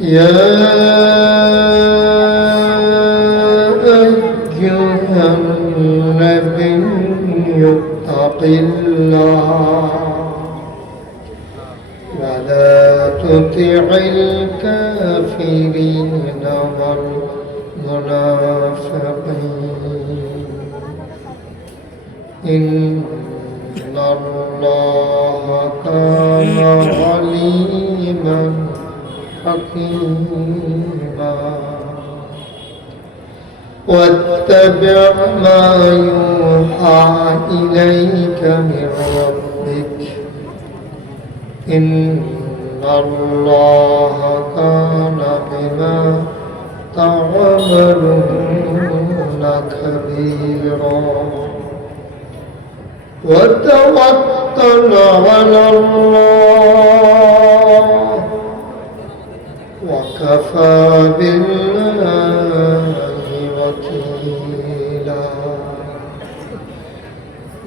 يا أيها النبي اتق الله ولا تطع الكافرين والمنافقين إن الله كان عليما حكيما واتبع ما يوحى إليك من ربك إن الله كان بما تعملون خبيرا وتوكل على الله وكفى بالله وكيلا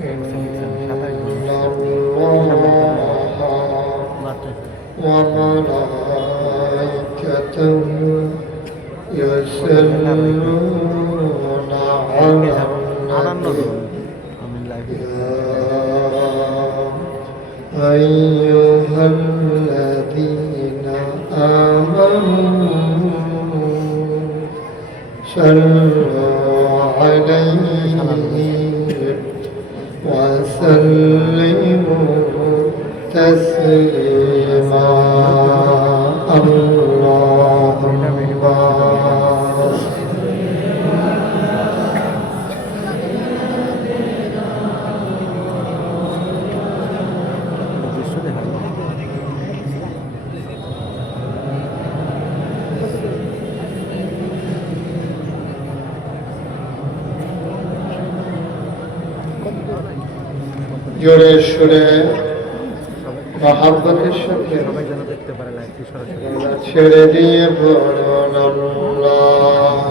إن الله وملائكته يصلون على النبي يا أيها الذين آمنوا صلوا عليه وسلموا تسليما اللهم জোরে সুরে মহাব্বতের সাথে ছেড়ে দিয়ে বলুন আল্লাহুম্মা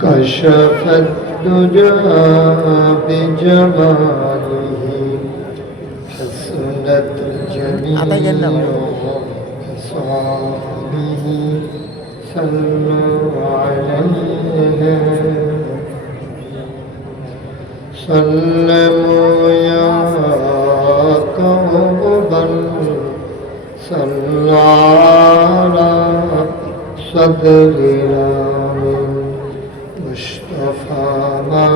كشف الدجى بجماله حسنت جميع خصاله صلوا عليه سلموا يا قوما صلوا على صدرنا مصطفى ما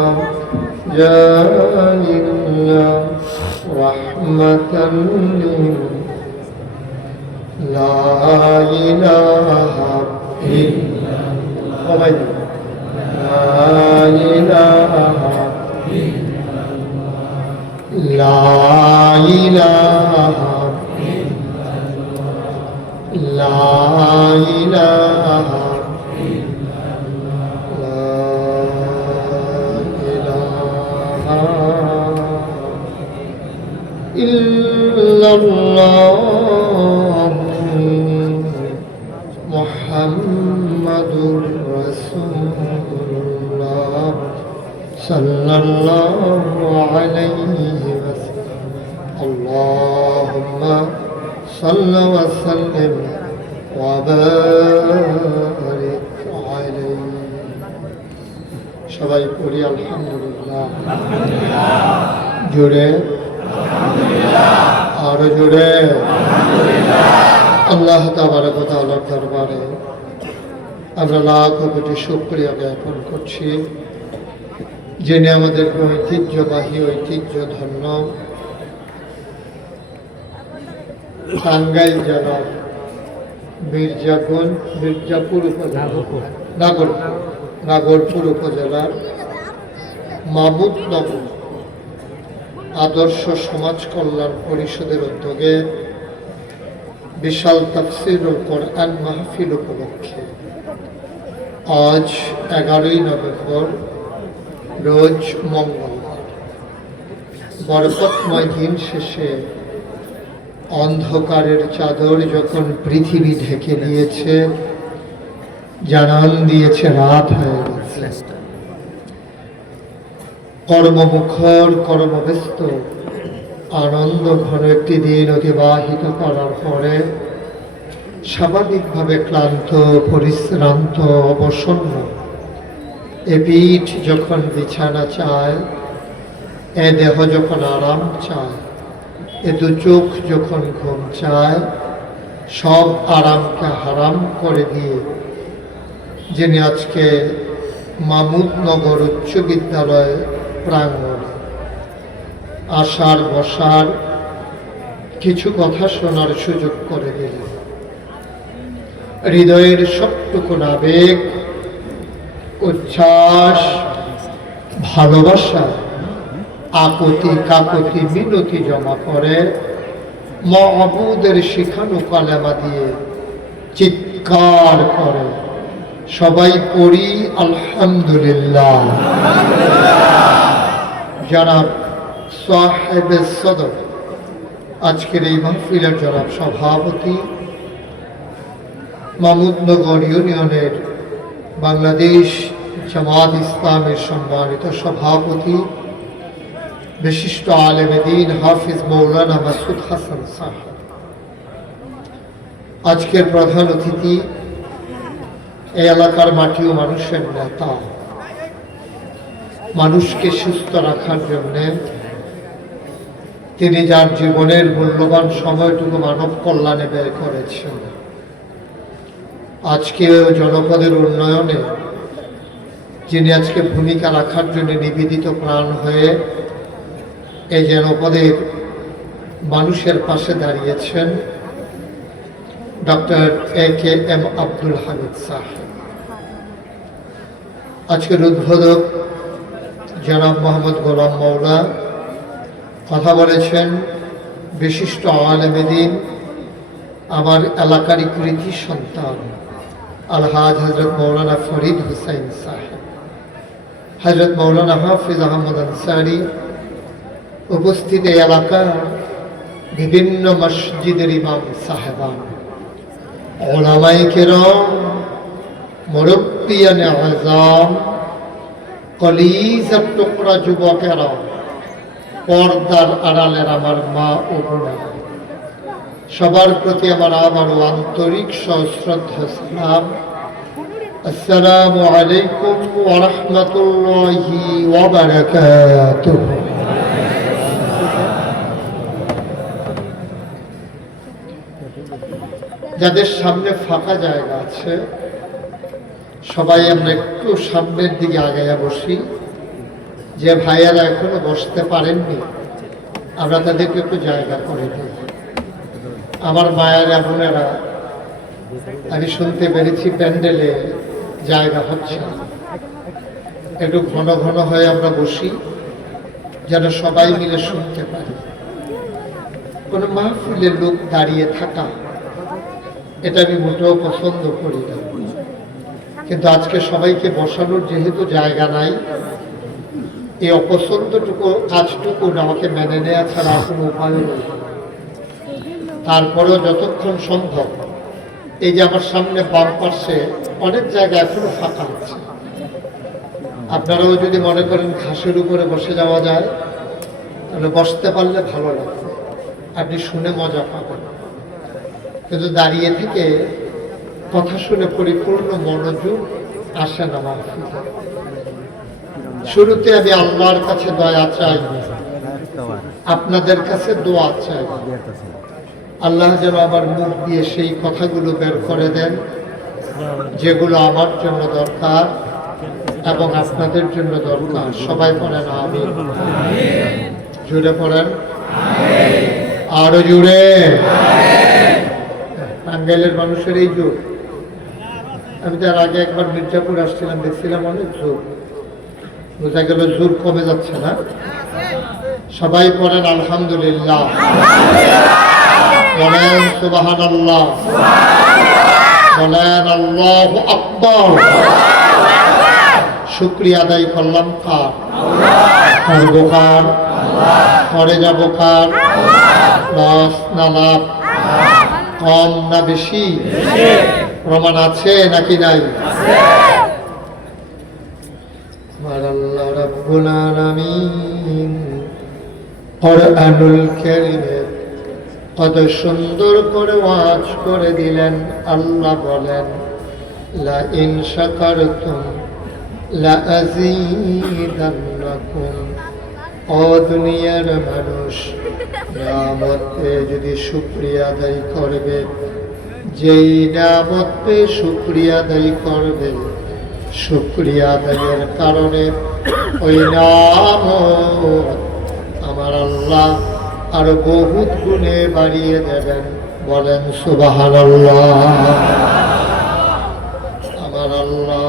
جاء إلا رحمة لا إله إلا الله لا إله إلا الله لا إله إلا الله لا إله إلا الله محمد رسول الله صلى الله عليه وسلم اللهم صل وسلم وبارك عليه সবাই পড়ি আলহামদুলিল্লাহ জোরে আরো জোরে আল্লাহ তাবারক ওয়া তাআলার দরবারে আমরা লাখো কোটি শুকরিয়া জ্ঞাপন করছি, যিনি আমাদেরকে ঐতিহ্যবাহী ঐতিহ্যধন্য টাঙ্গাইল জেলার মির্জাপুর উপজেলা নাগরপুর উপজেলার মাহমুদনগর আদর্শ সমাজ কল্যাণ পরিষদের উদ্যোগে বিশাল তাফসীরুল কোরআন মাহফিল উপলক্ষে আজ 11ই নভেম্বর, রোজ মঙ্গলবার, বরকতময় দিন শেষে অন্ধকারের চাদর যখন পৃথিবী ঢেকে নিয়েছে, জানান দিয়েছে রাত হয়ে গেছে। কর্মমুখর, কর্মব্যস্ত, আনন্দ ঘন একটি দিন অতিবাহিত করার পরে স্বাভাবিকভাবে ক্লান্ত, পরিশ্রান্ত, অবসন্ন এ পিঠ যখন বিছানা চায়, এ দেহ যখন আরাম চায়, এ দু চোখ যখন ঘুম চায়, সব আরামকে হারাম করে দিয়ে যিনি আজকে মামুদনগর উচ্চ বিদ্যালয় প্রাঙ্গণে আসার বসার, কিছু কথা শোনার সুযোগ করে দিলেন। হৃদয়ের সবটুকু আবেগ, উচ্ছ্বাস, ভালোবাসা, আকুতি কাকুতি মিনতি জমা করে মাবুদের শিখানো কালেমা দিয়ে চিৎকার করে সবাই পড়ি আলহামদুলিল্লাহ। জনাব সাহেবে সদর, আজকের এই মাহফিলের জনাব সভাপতি, মামুদনগর ইউনিয়নের বাংলাদেশ জামাত ইসলামের সম্মানিত সভাপতি, বিশিষ্ট আলেম দ্বীন হাফিজ মৌলানা মাসুদ হাসান সাহেব, আজকের প্রধান অতিথি, এই এলাকার মাটি ও মানুষের নেতা, মানুষকে সুস্থ রাখার জন্য তিনি যার জীবনের মূল্যবান সময়টুকু মানব কল্যাণে ব্যয় করেছেন। আজকে জনপদের উন্নয়নে যিনি আজকে ভূমিকা রাখার জন্য নিবেদিত প্রাণ হয়ে এই জনপদের মানুষের পাশে দাঁড়িয়েছেন ডক্টর AKM আব্দুল হামিদ সাহেব। আজকের উদ্বোধক জনাব মোহাম্মদ গোলাম মওলা কথা বলেছেন। বিশিষ্ট আলেমে দ্বীন, আমার এলাকারই কৃতি সন্তান আলহাজ হজরত মৌলানা ফরিদ হুসাইন সাহেব, হজরত মৌলানা হাফিজ আহমদ আনসারি, উপস্থিত এই এলাকার বিভিন্ন মসজিদের ইমাম সাহেবান, ওলামায়ে কেরাম, মুরব্বিয়ানে আযম, কলিজার টুকরা যুবকেরা, পর্দার আড়ালের আমার মা ও বোনেরা, সবার প্রতি আমার আবারও আন্তরিক সশ্রদ্ধা সালাম। আসসালামু আলাইকুম ওয়া রাহমাতুল্লাহি ওয়া বারাকাতুহু। যাদের সামনে ফাঁকা জায়গা আছে, সবাই আমরা একটু সামনের দিকে আগাইয়া বসি। যে ভাইয়ারা এখনো বসতে পারেননি, আমরা তাদেরকে একটু জায়গা করে দিই। আমার মায়েরা বোনেরা, আমি শুনতে পেরেছি প্যান্ডেলে জায়গা হচ্ছে না, একটু ঘন ঘন হয়ে আমরা বসি যেন সবাই মিলে শুনতে পারি। কোনো মাহফিলের লোক দাঁড়িয়ে থাকা, এটা আমি মোটেও পছন্দ করি না, কিন্তু আজকে সবাইকে বসানোর যেহেতু জায়গা নাই, এই অপছন্দটুকু কাজটুকু আমাকে মেনে নেওয়া ছাড়া কোনো উপায় নেই। তারপরেও যতক্ষণ সম্ভব, এই যে আমার সামনে বাম পাশে অনেক জায়গা এখনো ফাঁকা আছে, আপনারাও যদি মনে করেন ঘাসের উপরে বসে যাওয়া যায়, তাহলে বসতে পারলে ভালো লাগবে, আপনি শুনে মজা পাবেন। কিন্তু দাঁড়িয়ে থেকে কথা শুনে পরিপূর্ণ মনোযোগ আসে না মাহফিলে। শুরুতে আমি আল্লাহর কাছে দয়া চাই, আপনাদের কাছে দোয়া চাই, আল্লাহ যেন আমার মুখ দিয়ে সেই কথাগুলো বের করে দেন যেগুলো আমার জন্য দরকার এবং আপনাদের জন্য দরকার। সবাই পড়েন আমিন। জুড়ে পড়েন, আরো জুড়ে। টাঙ্গাইলের মানুষের এই যুগ, আমি তার আগে একবার মির্জাপুর আসছিলাম, দেখছিলাম অনেক জোর, বোঝা গেল জোর কমে যাচ্ছে না। সবাই পড়েন আলহামদুলিল্লাহ। বলেন সুবহানাল্লাহ, বলেন আল্লাহু আকবার। শুকরিয়া আদায় করলাম কার? করব কার? করে যাব কার? লস না লাভ? কম না বেশি? প্রমাণ আছে নাকি নাই? আমার আল্লাহ রাব্বুল আলামিন কুরআনুল কারীমে কত সুন্দর করে ওয়াজ করে দিলেন। আল্লাহ বলেন লা ইন শাকারতুম লা আযীদান্নাকুম। ও দুনিয়ার মানুষ, নিয়ামত পেয়ে যদি শুকরিয়া আদায় করবে, যেই নিয়ামত পেয়ে শুকরিয়া আদায় করবে, শুকরিয়া আদায়ের কারণে ওই নিয়ামত আমার আল্লাহ আরো বহুত গুণে বাড়িয়ে দেবেন। বলেন সুবহানাল্লাহ। আমার আল্লাহ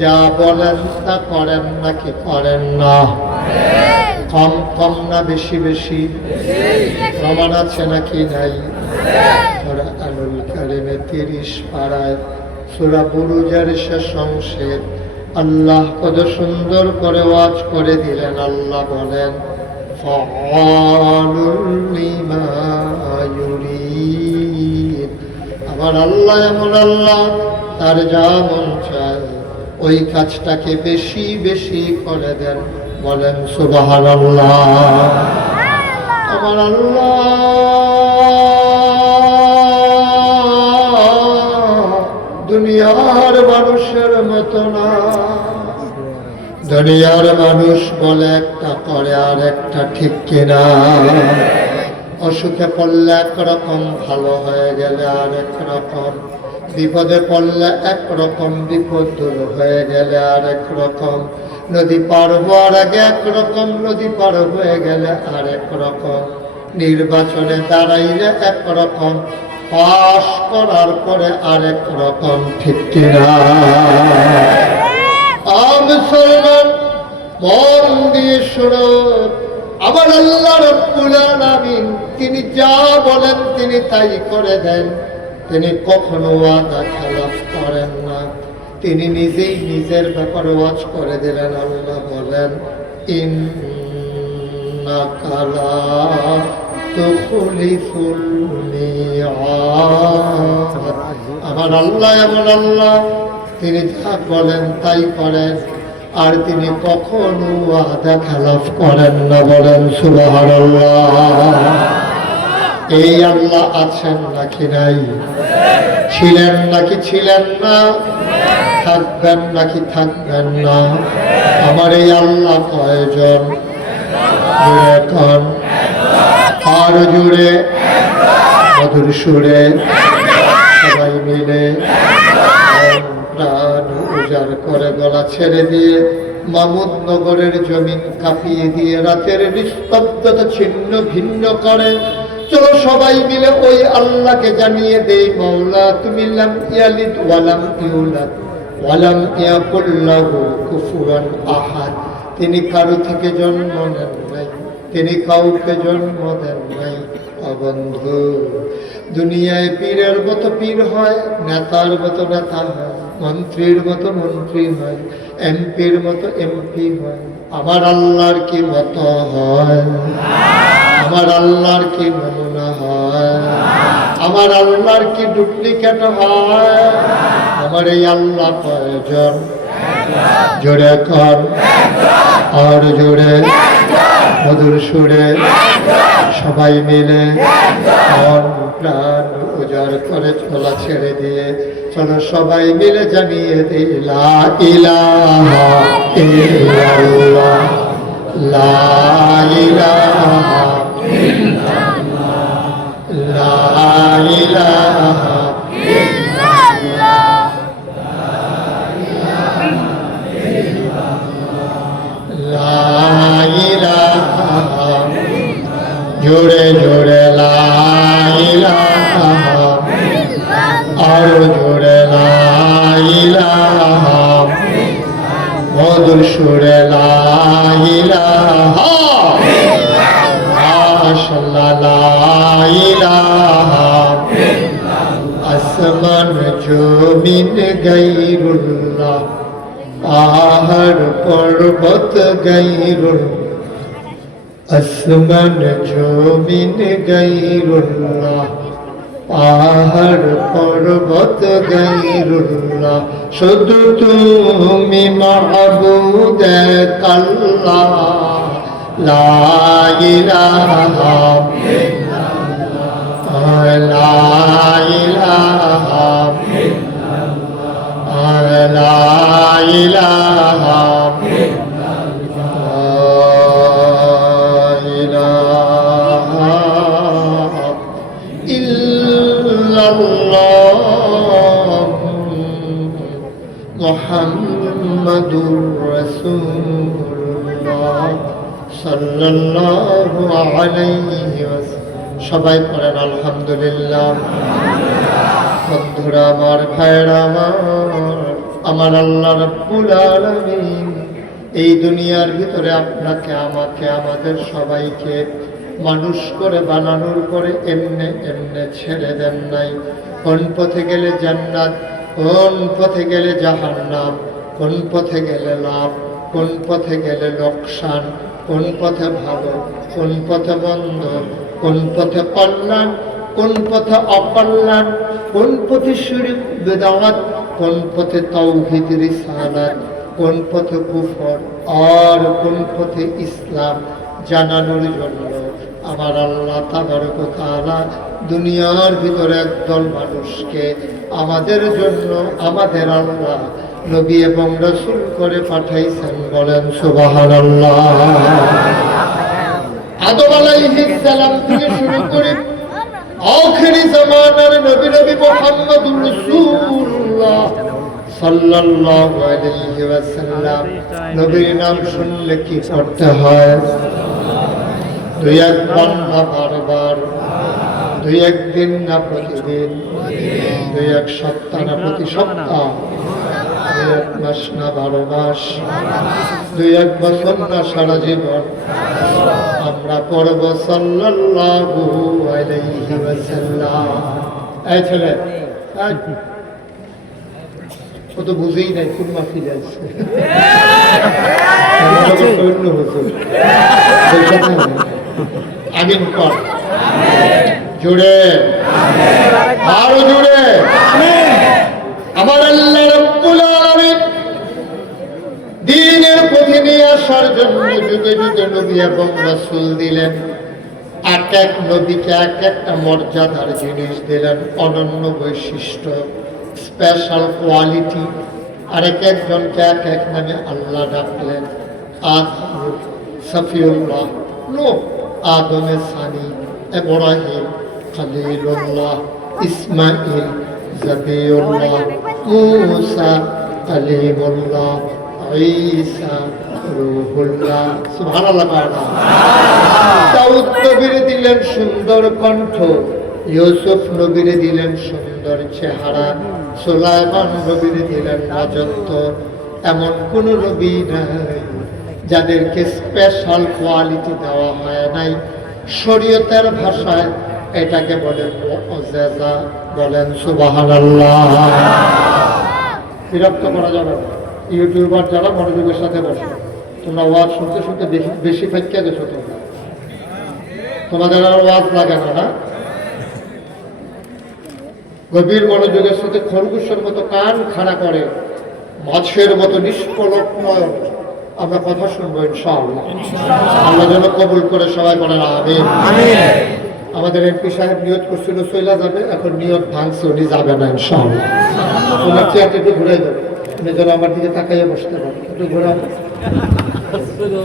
যা বলেন তা করেন নাকি করেন না? কম কম না বেশি বেশি? প্রমাণ আছে নাকি নাই? কুরআনুল কারীমে 30 পারায় সূরা বুরুজের শেষ অংশে আল্লাহ কত সুন্দর করে ওয়াজ করে দিলেন। আল্লাহ বলেন ফাআলুল লিমা ইউরিদ। আমার আল্লাহ এমন আল্লাহ, তার যা মন চায় ওই কাজটাকে বেশি বেশি করে দেন। বলেন সুবহানাল্লাহ। আমার আল্লাহ দুনিয়ার মানুষের মতো না। দুনিয়ার মানুষ বলে একটা করে আর একটা, ঠিক কিনা? অসুখে পড়লে একরকম, ভালো হয়ে গেলে আর একরকম, বিপদে পড়লে একরকম, বিপদ দূর হয়ে গেলে আর একরকম, নদী পার হওয়ার আগে একরকম, নদী পার হয়ে গেলে আর একরকম, নির্বাচনে দাঁড়াইলে একরকম, পাশ করার পরে আর একরকম, ঠিক কিনা? মুসলমান মন দিয়ে শোনো, আমার আল্লাহ রাব্বুল আলামিন তিনি যা বলেন তিনি তাই করে দেন। তিনি কখনো ওয়াদা খেলাফ করেন না। তিনি নিজেই নিজের ব্যাপারে ওয়াজ করে দিলেন। আল্লাহ বলেন ইন্নাকা লা তুখলিফুল মিআদ। আমার আল্লাহ এমন আল্লাহ, তিনি যা বলেন তাই করেন, আর তিনি কখনো ওয়াদা খেলাফ করেন না। বলেন সুবহানাল্লাহ। এই আল্লাহ আছেন নাকি নাই? ছিলেন নাকি ছিলেন না? থাকবেন নাকি থাকবেন না? আমার এই আল্লাহ কয়জন? জুড়ে কন, আর জুড়ে মধুর সুরে সবাই মিলে প্রাণ উজাড় করে গলা ছেড়ে দিয়ে মামুদনগরের জমিন কাঁপিয়ে দিয়ে রাতের নিস্তব্ধতা ছিন্ন ভিন্ন করে চলো সবাই মিলে ওই আল্লাহকে জানিয়ে দেই, মাওলা তুমি লাম ইয়ালিদ ওয়ালাম ইউলাদ ওয়ালাম ইয়াকুল লাহু কুফুয়ান আহাদ। তিনি কারো থেকে জন্ম নেন নাই, তিনি কাউকে জন্ম দেন নাই। বন্ধু, দুনিয়ায় পীরের মতো পীর হয়, নেতার মতো নেতা হয়, মন্ত্রীর মতো মন্ত্রী হয়, এমপির মতো এমপি হয়। আমার আল্লাহর কি মতো হয়? আমার আল্লাহর কি নমুনা হয়? আমার আল্লাহর কি ডুপ্লিকেট হয়? আমার এই আল্লাহ কয়জন? জোরে কর, আর জোরে মধুর সুরে সবাই মিলে মন প্রাণ উজাড় করে চলা ছেড়ে দিয়ে চলো সবাই মিলে জানিয়ে দিই লা ইলাহা ইল্লাল্লাহ, লা ইলাহা ইল্লাল্লাহ, লা ইলাহা ইল্লাল্লাহ, লা ইলাহা জোরে জোরে লা ইলাহা, আরো জোরে লা ইলাহা, মধুর সুরে লা ইলাহা। আসমান জমিন গায়রুল্লাহ, পাহাড় পর্বত গায়রুল্লাহ, আসমান জমিন গায়রুল্লাহ, পাহাড় পর্বত গায়রুল্লাহ, শুধু তুমি মাবুদ এক আল্লাহ, লা ইলাহা ইল্লাল্লাহ, লা ইলাহা ইল্লাল্লাহ, লা ইলাহা মুহাম্মাদুর রাসূলুল্লাহ সাল্লাল্লাহু আলাইহি ওয়াসাল্লাম। সবাই পড়েন আলহামদুলিল্লাহ। বন্ধুরা আমার, ভাইরা আমার আল্লাহ রাব্বুল আলামিন এই দুনিয়ার ভিতরে আপনাকে, আমাকে, আমাদের সবাইকে মানুষ করে বানানোর পরে এমনে এমনে ছেড়ে দেন নাই। কোন পথে গেলে জান্নাত, কোন পথে গেলে জাহান্নাম, কোন পথে গেলে লাভ, কোন পথে গেলে লোকসান, কোন পথে ভালো, কোন পথে মন্দ, কোন পথে কল্যাণ, কোন পথে অকল্যাণ, কোন পথে শিরক বিদআত, কোন পথে তাওহীদ রিসালাত, কোন পথে কুফর আর কোন পথে ইসলাম জানানোর জন্য আমার আল্লাহ তাবারক ওয়া তাআলা দুনিয়ার ভিতরে একদল মানুষকে আমাদের জন্য, আমাদের আল্লাহ নবী এবং রাসূল করে পাঠাইছেন। বলেন সুবহানাল্লাহ। আদম আলাইহিস সালাম থেকে শুরু করে আখিরি জামানার নবী মুহাম্মদুর রাসূলুল্লাহ সাল্লাল্লাহু আলাইহি ওয়াসাল্লাম, নবীর নাম শুনলে কি করতে হয়? দুই একবার না বারবার, দুই একদিন না প্রতিদিন, দুই এক সপ্তাহ না প্রতি সপ্তাহ, দুই এক মাস না 12 মাস, দুই এক বছর না সারা জীবন আমরা পড়ব সাল্লাল্লাহু আলাইহি ওয়াসাল্লাম। এই ছেলে, ও তো বুঝেই নাই কোন মাহফিলে আছে। আমিন কর জোরে, আরো জোরে। আমার আল্লাহ রাব্বুল আলামিন দ্বীনের পথে নিয়ে আসার জন্য যুগে যুগে নবী এবং রাসূল দিলেন। এক এক নবীকে এক একটা মর্যাদার জিনিস দিলেন, অনন্য বৈশিষ্ট্য, স্পেশাল কোয়ালিটি। আর এক একজনকে এক এক নামে আল্লাহ ডাকলেন। আদম সফিউল্লাহ, নূহ আদমে সানি, ইব্রাহিম খলিলুল্লাহ, ইসমাঈল জবিউল্লাহ, মূসা কালিমুল্লাহ, ঈসা রূহুল্লাহ। সুবহানাল্লাহ। দাউদ নবীর দিলেন সুন্দর কণ্ঠ, ইউসুফ নবীর দিলেন সুন্দর চেহারা, সুলাইমান নবীর দিলেন রাজত্ব। এমন কোন নবী নাই যাদেরকে স্পেশাল কোয়ালিটি দেওয়া হয় নাই। শরীয়তের ভাষায় এটাকে বলে মুআজ্জাজা। বলেন সুবহানাল্লাহ। বিরক্ত করা যাবে না। ইউটিউবার যারা মনোযোগের সাথে বসে, তোমরা ওয়াজ শুনতে শুনতে বেশি ফাইক্কা গেছো, তোমাদের আর ওয়াজ লাগে না? গভীর মনোযোগের সাথে খরগোশের মতো কান খাড়া করে, মাছের মতো নিষ্পলক নয় আমরা কথা শুনবো ইনশাআল্লাহ। আল্লাহ যেন কবুল করে। সবাই বলেন আমিন। আমাদের এমপি সাহেব নিয়ত করছিল চইলা যাবে, এখন নিয়ত ভাঙছে, উনি যাবে না ইনশাআল্লাহ। ওনার চেয়ারটা একটু ঘুরে যাবে, উনি যেন আমার দিকে তাকাইয়া বসতে পারে। একটু ঘোরাবো,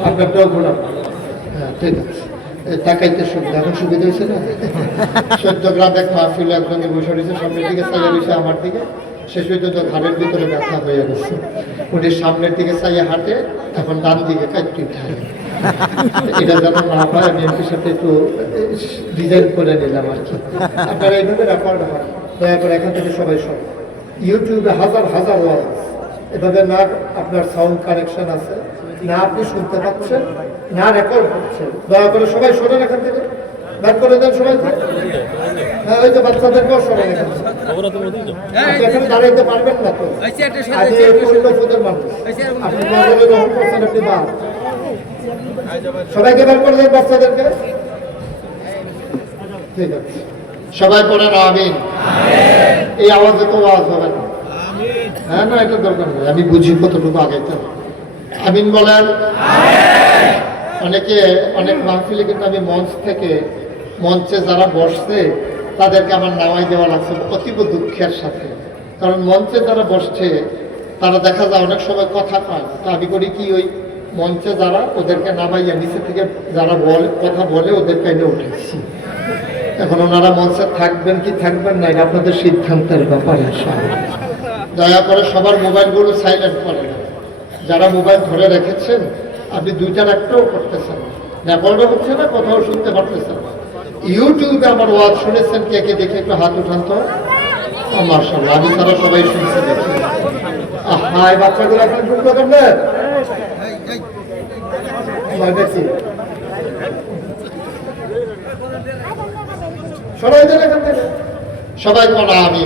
আপনারটাও ঘোরাবো। হ্যাঁ ঠিক আছে, তাকাইতে সুবিধা। এখন সুবিধা হয়েছে না? 14 গ্রাম এক মাহফিল একজনকে বসে রয়েছে, সামনের দিকে চাইয়া রয়েছে আমার দিকে। শেষ হইতে তো ঘাড়ের ভিতরে ব্যথা হয়ে গেছে। উনি সামনের দিকে চাইয়া হাঁটে, এখন ডান দিকে কাটতে খায়। এটা যেন না হয়, আমি এমপির সাথে একটু ডিজাইন করে নিলাম আর কি। আপনারা এইভাবে রেকর্ড হয়, দয়া করে এখান থেকে সবাই সব। ইউটিউবে হাজার হাজার ওয়াজ এভাবে না আপনার সাউন্ড কানেকশন আছে, না আপনি শুনতে পাচ্ছেন, না রেকর্ড হচ্ছে। দয়া করে সবাই শোনেন এখান থেকে। বের করে দেন সবাই। হ্যাঁ, ওই তো বাচ্চাদেরকেও সরাই এখানে। আপনি এখানে দাঁড়াইতে পারবেন না তো, আজকে পূর্ণফুদের মানুষ, আপনি নজরে গ্রহণ করছেন, আপনি বাদ। সবাইকে বের করে দেন বাচ্চাদেরকে। ঠিক আছে, সবাই পড়েন আমিন। এই আওয়াজে তো আওয়াজ হবে না। হ্যাঁ, না, এটা দরকার নেই, আমি বুঝি কতটুকু আগাইতে হবে। আমিন বলেন। অনেকে অনেক মাহফিলে কিন্তু আমি মঞ্চে যারা বসছে তাদেরকে আমার নামাই দেওয়া লাগছে অতীব দুঃখের সাথে। কারণ মঞ্চে যারা বসছে তারা দেখা যায় অনেক সময় কথা পায়, তা আমি করি কি, ওই মঞ্চে যারা ওদেরকে নামাইয়া নিচে থেকে যারা কথা বলে ওদেরকে এনে উঠেছি। এখন ওনারা মঞ্চে থাকবেন কি থাকবেন না, এটা আপনাদের সিদ্ধান্তের ব্যাপার। দয়া করে সবার মোবাইলগুলো সাইলেন্ট করেন। যারা মোবাইল ধরে রেখেছেন আপনি দুইটার একটাও করতেছেন না, রেকর্ডও হচ্ছে না, কথাও শুনতে পারতেছেন না। ইউটিউবে আমার ওয়াজ শুনেছেন, কে কে দেখে একটু হাত উঠান তো। আমার সঙ্গে আমি তারা সবাই শুনছে দেখি। হ্যাঁ, বাচ্চাগুলো এখন শুনতে পারবেন দেখি সবাই বলা। আমি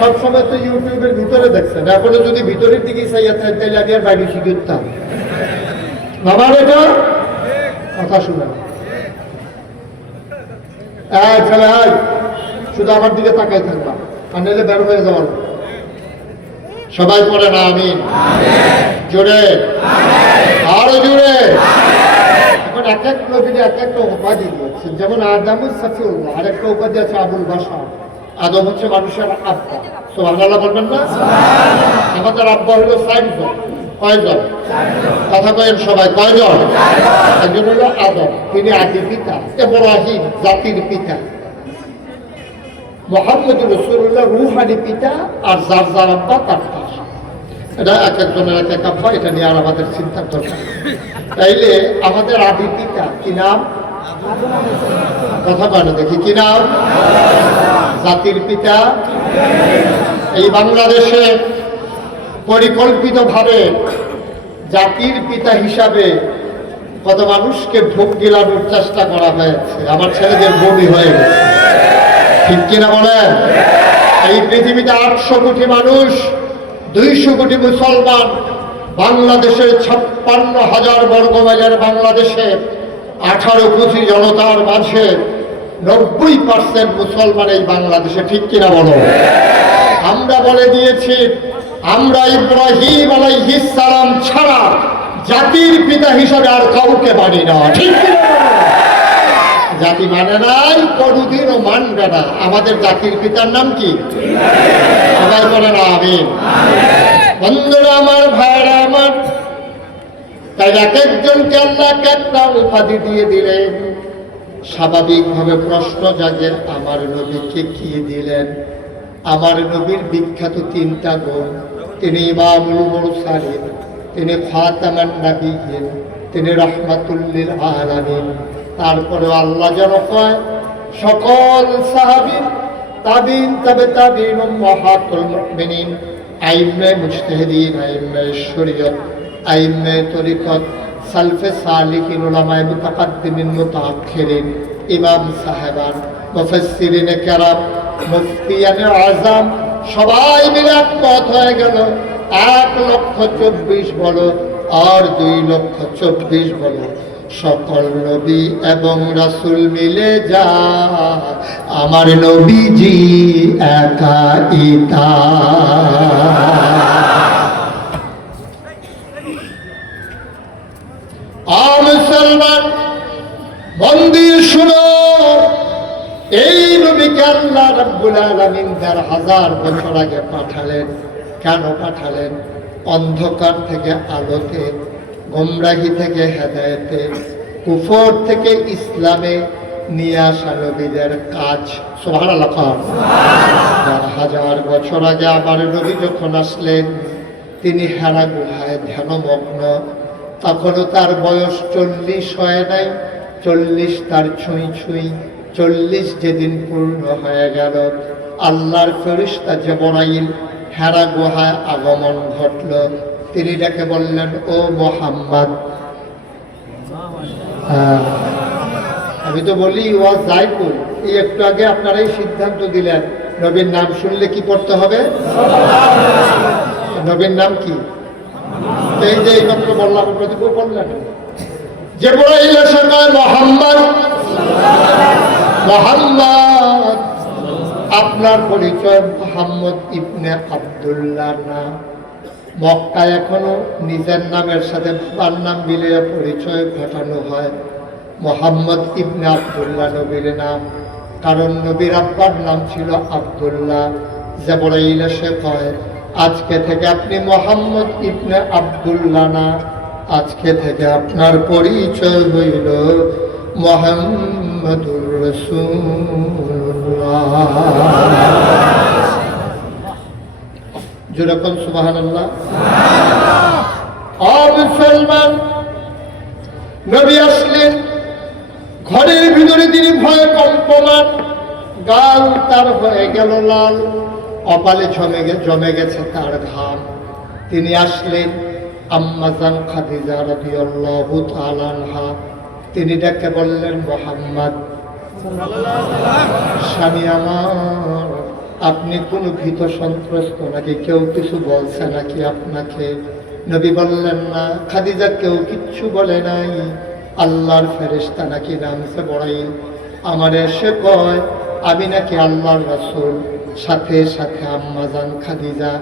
সবসময় তো ইউটিউবের ভিতরে দেখছেন, এখনো যদি ভিতরের দিকে চাইয়া তাইলে আমি আর বাইরে শিখতাম। বাবার এটা কথা শুনে শুধু আমার দিকে তাকাই থাকবা, আর নাহলে বের হয়ে যাওয়ার। সবাই পড়ে না আমিন, জোরে আরো জোরে। এখন এক এক নবীর এক একটা উপাধি দিয়েছেন, যেমন আদামুল সাফিউল্লাহ, আর একটা উপাধি আছে আবুল বাশার। আদম হচ্ছে মানুষের আব্বা, সুবহানাল্লাহ বলবেন না? আমাদের আব্বা হলো 4 জন। কয়জন? কথা কয়েন সবাই, কয়জন? একজন হলো আদম, তিনি আদি পিতা। ইব্রাহিম জাতির পিতা। মুহাম্মদ রাসূলুল্লাহ রূহানি পিতা, আর যার যার আব্বা তার তার। এটা এক একজনের এক এক আব্বা, এটা নিয়ে আর আমাদের চিন্তার দরকার। তাইলে আমাদের আদি পিতা কি নাম? কথা বলে দেখি, কি নাম? জাতির পিতা। এই বাংলাদেশে পরিকল্পিতভাবে জাতির পিতা হিসাবে কত মানুষকে ভোগ গিলানোর চেষ্টা করা হয়েছে। আমার ছেলেদের বমি হয়ে গেছে, ঠিক কিনা বলেন? এই পৃথিবীতে 800 কোটি মানুষ, 200 কোটি মুসলমান। বাংলাদেশের 56,000 বর্গমাইলের বাংলাদেশে 18 কোটি জনতার মাঝে 90% মুসলমান এই বাংলাদেশে, ঠিক কিনা বলো? আমরা বলে দিয়েছি, আমরা ইব্রাহিম আলাইহিস সালাম ছাড়া জাতির পিতা হিসাবে আর কাউকে মানি না, ঠিক কিনা? জাতি মানে নাই, কোনদিনও মানবে না। আমাদের জাতির পিতার নাম কি? সবাই বলে না আমিন। বন্ধুরা আমার, ভাইরা আমার, তাই এক একজনকে আল্লাহ একটা উপাধি দিয়ে দিলেন। স্বাভাবিকভাবে প্রশ্ন জাগে, আমার নবীকে কি দিলেন? আমার নবীর বিখ্যাত 3টা গুণ। তিনি ইমামুল মুরসালিন, তিনি খাতামান নবিয়্যিন, তিনি রাহমাতুল লিল আলামিন। তারপরে আল্লাহ যেন কয় সকল সাহাবী, তাবিন, তাবে তাবিন, উম্মাহাতুল মুমিনিন, আইম্মে মুজতাহিদিন, আইম্মে শরীয়ত, আইম্মে তরিকত, সালফে সালিকিন, উলামায়ে মুতাকাদ্দিমিন, মুতাআখিরিন, ইমাম সাহেবান, মুফাসসিরিনে কেরাম, মুফতিয়ানে আযম, সবাই মিলে একমত হয়ে গেল 1,24,000 বলো আর 2,24,000 বলো। সকল নবী এবং রাসূল মিলে যা, আমার নবীজি একাই তা। মুসলমান বন্দি শুনো, এই নবীকে আল্লাহ রাব্বুল আলামিন 1,500 বছর আগে পাঠালেন। কেন পাঠালেন? অন্ধকার থেকে আলোতে, গোমরাহি থেকে হেদায়েতে, কুফর থেকে ইসলামে নিয়ে আসা নবীদের কাজ। সুবহানাল্লাহ। 1,000 বছর আগে আমার নবী যখন আসলেন, তিনি হেরা গুহায় ধ্যানমগ্ন। তখনও তার বয়স 40 হয় নাই। 40 তার ছুঁই ছুঁই। 40 যেদিন পূর্ণ হয়ে গেল, আল্লাহর ফেরেশতা জিবরাইল হেরা গুহায় আগমন ঘটল। তিনি ডেকে বললেন, ও মুহাম্মদ। আমি তো বলি ওয়াজ যাই কই, এই একটু আগে আপনারাই সিদ্ধান্ত দিলেন নবীর নাম শুনলে কি পড়তে হবে। নবীর নাম কি? এই যে এইমাত্র বললাম, প্রতিপক্ষ বললেন যে বড়াইলে সকাল মোহাম্মদ মোহাম্মদ, আপনার পরিচয় মোহাম্মদ ইবনে আব্দুল্লাহ না। মক্কায় এখনো নিজের নামের সাথে বাবার নাম মিলিয়ে পরিচয় ঘটানো হয়। মোহাম্মদ ইবনে আব্দুল্লাহ নবীর নাম, কারণ নবীর আব্বার নাম ছিল আব্দুল্লাহ। জিবরাইল এসে কয় আজকে থেকে আপনি মোহাম্মদ ইবনে আব্দুল্লাহ না, আজকে থেকে আপনার পরিচয় হইল মুহাম্মাদুর রাসূলুল্লাহ। যেরকম সুবহানাল্লাহ। মুসলমান, নবী আসলেন, ঘরের ভিতরে তিনি ভয়ে কম্পমান, গাল তার হয়ে গেল লাল, কপালে জমে গেছে তার ঘাম। তিনি আসলেন, আম্মা জান খাদিজা রাদিয়াল্লাহু তাআলা আনহা, তিনি ডেকে বললেন মুহাম্মদ, স্বামী আমার, আপনি কোনো ভীত সন্ত্রস্ত নাকি? কেউ কিছু বলছে নাকি আপনাকে? নবী বললেন না। খাদিজা, কেউ কিচ্ছু বলে নাই, আল্লাহর ফেরেশতা নাকি নামছে বড়াইল, আমার এসে কয় আমি নাকি আল্লাহর রাসূল। সাথে সাথে আম্মা জান খাদিজা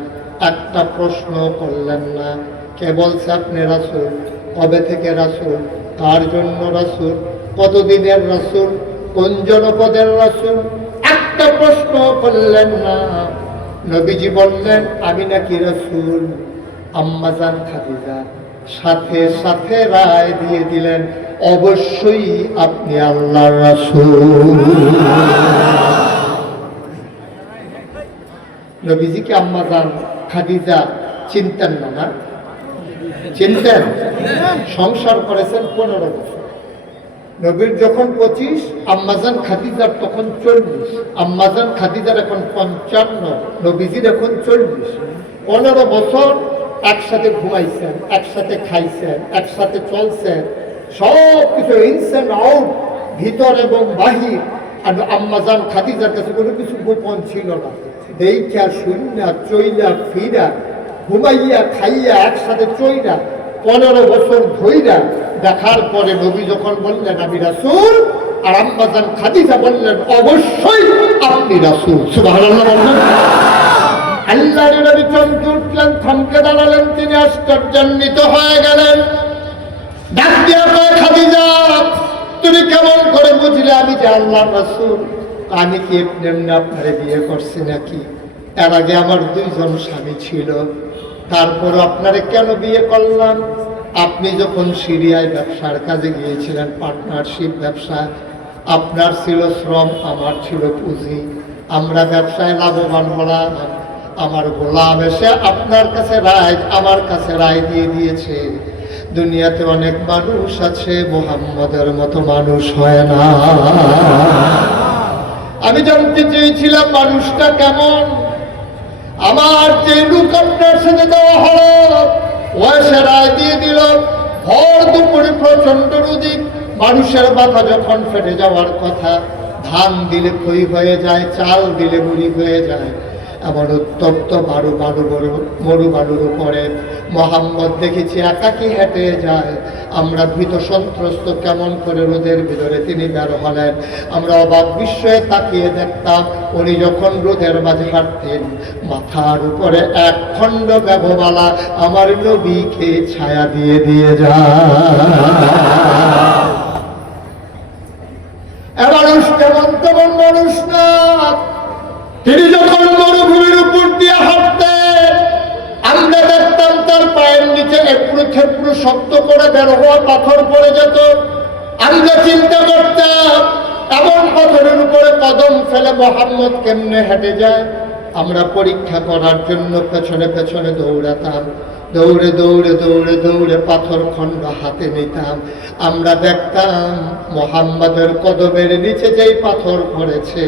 একটা প্রশ্ন করলেন না, কে বলছে আপনি রাসূল? কবে থেকে রাসূল? কার জন্য রাসূল? কতদিনের রাসূল? কোন জনপদের রাসূল? একটা প্রশ্ন করলেন না। নবীজি বললেন আমি নাকি রাসূল। আম্মা জান খাদিজা সাথে সাথে রায় দিয়ে দিলেন, অবশ্যই আপনি আল্লাহর রাসূল। নবীজিকে আম্মা জান খাদিজা চিনতেন না? না চিনতেন। সংসার করেছেন 15 বছর। নবীর যখন 25, আম্মাজান খাদিজার তখন 40। আম্মাজান খাদিজার এখন 55, নবীজির এখন 40। 15 বছর একসাথে ঘুমাইছেন, একসাথে খাইছেন, একসাথে চলছেন, সব কিছু ইনস এন্ড আউট, ভিতর এবং বাহির। আর আম্মাজান খাদিজার কাছে কোনো কিছু গোপন ছিল না। দেইখা শুইনা চইলা ফিরা, ঘুমাইয়া খাইয়া একসাথে চইরা 15 বছর ধইরা দেখার পরে নবী যখন বললেন আমি রাসূল, আর আম্মা জান খাদিজা বললেন অবশ্যই আপনি রাসূল। সুবহানাল্লাহ বললেন। আল্লাহর নবী চমকে উঠলেন, থমকে দাঁড়ালেন, তিনি আশ্চর্যান্বিত হয়ে গেলেন। ডাক দিয়া কয় খাদিজা, তুমি কেমন করে বুঝলে আমি যে আল্লাহর রাসূল? আমি কি এমনি আপনারে বিয়ে করছি নাকি? এর আগে আমার 2 জন স্বামী ছিল, তারপর আপনারে কেন বিয়ে করলাম? আপনি যখন সিরিয়ায় ব্যবসার কাজে গিয়েছিলেন, পার্টনারশিপ ব্যবসা, আপনার ছিল শ্রম, আমার ছিল পুঁজি, আমরা ব্যবসায় লাভবান হলাম। আমার গোলাম এসে আপনার কাছে রায়, আমার কাছে রায় দিয়ে দিয়েছে। দুনিয়াতে অনেক মানুষ আছে, মুহাম্মদের মতো মানুষ হয় না। আমি জানতে চেয়েছিলাম মানুষটা কেমন। আমার যে লোক আপনার সাথে দেওয়া হলো, ও সে রায় দিয়ে দিল। ভর দুপুরে প্রচন্ড রোদ, মানুষের মাথা যখন ফেটে যাওয়ার কথা, ধান দিলে খই হয়ে যায়, চাল দিলে মুড়ি হয়ে যায়, এমন উত্তপ্ত মরুবালুর উপরে মোহাম্মদ দেখেছি একাকী হেঁটে যায়। আমরা ভীত সন্ত্রস্ত, কেমন করে রোদের ভিতরে তিনি বের হলেন। আমরা অবাক বিস্ময়ে তাকিয়ে দেখতাম, উনি যখন রোদের মাঝে হাঁটতেন, মাথার উপরে এক খণ্ড মেঘমালা আমার নবীকে ছায়া দিয়ে দিয়ে যায়। মানুষ কেমন তেমন মানুষ না। তিনি যখন মরুভূমির উপর দিয়ে হাঁটতেন, আমরা দেখতাম তার পায়ের নিচে একটু থেপড়ু শক্ত করে বের হওয়া পাথর পড়ে যেত। আমরা চিন্তা করতাম এমন পাথরের উপরে কদম ফেলে মোহাম্মদ কেমনে হেঁটে যায়। আমরা পরীক্ষা করার জন্য পেছনে পেছনে দৌড়াতাম, দৌড়ে দৌড়ে দৌড়ে দৌড়ে পাথর খণ্ড হাতে নিতাম। আমরা দেখতাম মোহাম্মদের কদমের নিচে যেই পাথর পড়েছে,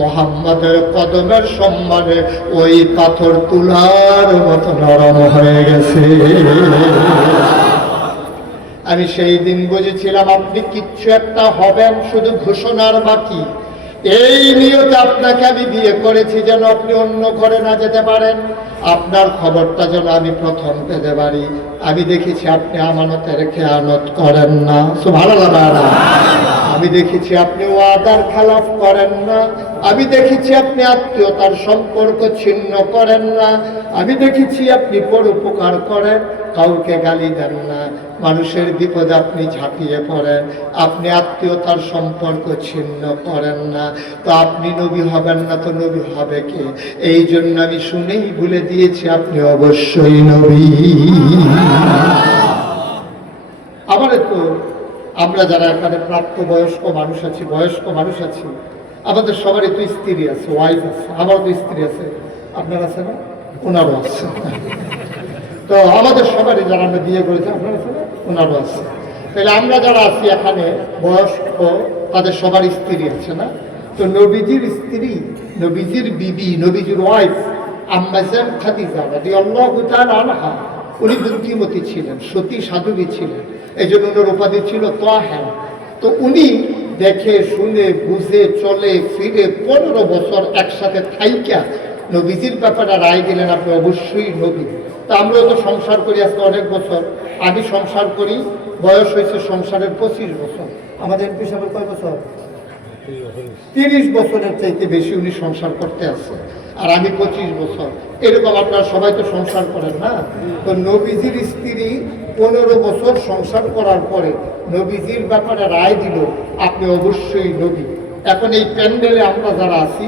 মোহাম্মদের কদমের সম্মানে ওই পাথর তুলার মতো নরম হয়ে গেছে। আমি সেই দিন বুঝেছিলাম আপনি কিচ্ছু একটা হবেন, শুধু ঘোষণার বাকি। এই নিয়তে আপনাকে আমি বিয়ে করেছি যেন আপনি অন্য ঘরে না যেতে পারেন, আপনার খবরটা যেন আমি প্রথম পেতে পারি। আমি দেখেছি আপনি আমানতের খেয়ানত করেন না, সুবহানাল্লাহ। আমি দেখেছি আপনি ওয়াদার খেলাফ করেন না। আমি দেখেছি আপনি আত্মীয়তার সম্পর্ক ছিন্ন করেন না। আমি দেখেছি আপনি পরোপকার করেন, কাউকে গালি দেন না, মানুষের বিপদে আপনি ঝাঁপিয়ে পড়েন, আপনি আত্মীয়তার সম্পর্ক ছিন্ন করেন না। তো আপনি নবী হবেন না তো নবী হবে কে? এই জন্য আমি শুনেই বলে দিয়েছি আপনি অবশ্যই নবী। আবার তো আমরা যারা এখানে প্রাপ্ত বয়স্ক মানুষ আছি, আমাদের সবারই তো স্ত্রী আছে, ওয়াইফ আছে। আমারও তো স্ত্রী আছে, আপনার আছে না? ওনারও আছে। তো আমাদের সবারই যারা আমরা বিয়ে করেছি, আপনার আছে না? ওনারও আছে। তাহলে আমরা যারা আছি এখানে বয়স্ক, তাদের সবার স্ত্রী আছে না? তো নবীজির স্ত্রী, নবীজির বিবি, নবীজির ওয়াইফ আম্মা জান খাদিজা রাদিয়াল্লাহু তাআলা আনহা, উনি বুদ্ধিমতী ছিলেন, সতী সাধবী ছিলেন, এই জন্য ওনার উপাধি ছিল তাহেরা। তো উনি দেখে শুনে বুঝে চলে ফিরে 15 বছর একসাথে থাইকা নবীজির ব্যাপারে রায় দিলেন আপনি অবশ্যই নবী। তা আমরাও তো সংসার করি আজকে অনেক বছর। আমি সংসার করি, বয়স হয়েছে সংসারের 25 বছর। আমাদের এমপি সাহেবের কয় বছর? 30 বছরের চাইতে বেশি উনি সংসার করতে আছে, আর আমি 25 বছর। এরকম আপনারা সবাই তো সংসার করেন না? তো নবীজির স্ত্রী 15 বছর সংসার করার পরে নবীজির ব্যাপারে রায় দিল আপনি অবশ্যই নবী। এখন এই প্যান্ডেলে আমরা যারা আছি,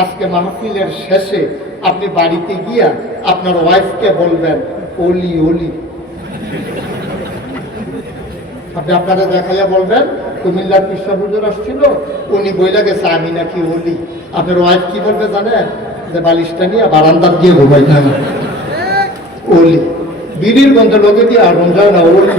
আজকে মাহফিলের শেষে আপনি বাড়িতে গিয়া আপনার ওয়াইফকে বলবেন ওলি ওলি। আপনি আপনারা দেখাইয়া বলবেন কুমিল্লার কৃষ্ণ হুজুর আসছিল, উনি বইলা গেছে আমি নাকি ওলি। আপনার ওয়াইফ কি বলবে জানেন? যে বালিশটা নিয়ে বারান্দার দিয়ে ঘুমাই না, ওলি। বিড়ির গন্ধ লোকে দিয়ে আর রঞ্জাও না, ওলি।